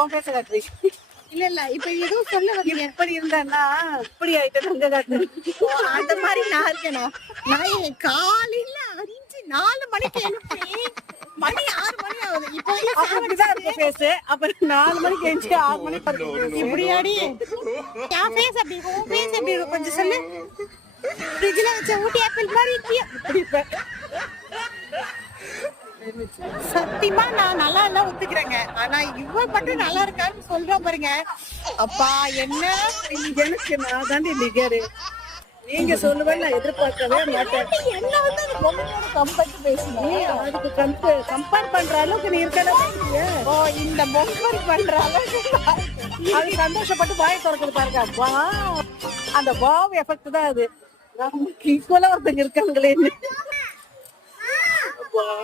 உன் பேச காட்டு. இல்ல இல்ல இப்ப எதுவும் சொல்ல வரீங்க. எப்படி இருந்தான்னா இப்படி ஆயிட்டு அங்க காட்டு. அந்த மாதிரி நான் இருக்கேனா? நான் காலையில 4 மணிக்கு எழுப்பி மணி 6 மணி ஆகுது. இப்போ அப்படிதான் இருக்க பேசு. அப்புறம் 4 மணிக்கு எழுந்து 6 மணிக்கு வரைக்கும் இப்படியாடி என் ஃபேஸ் அப்படி இருக்கும், உன் ஃபேஸ் எப்படி இருக்கும் கொஞ்சம் சொல்லு. ஃப்ரிட்ஜ்ல வச்ச ஊட்டி ஆப்பிள் மாதிரி இருக்கியா? இப்படி இருப்ப. சத்தியமா நான் நல்லா இல்ல ஒத்துக்கிறேங்க. ஆனா இவ மட்டும் நல்லா இருக்கான்னு சொல்றோம் பாருங்க. அப்பா என்ன எனக்கு நான் தாண்டி நிகரு. நீங்க சொல்லுவேன் நான் எதிர்பார்க்கவே மாட்டேன். என்ன வந்து அந்த பொம்மையோட கம்பேர் பேசுனீங்க. நீ அதுக்கு கம்பேர் பண்ற அளவுக்கு நீ இருக்கல. ஓ இந்த பொம்மை பண்ற அளவுக்கு அது சந்தோஷப்பட்டு வாயை திறக்குது பாருங்க. வா அந்த வாவ் எஃபெக்ட் தான் அது. நமக்கு ஈக்குவலா ஒருத்தங்க இருக்காங்களேன்னு. வா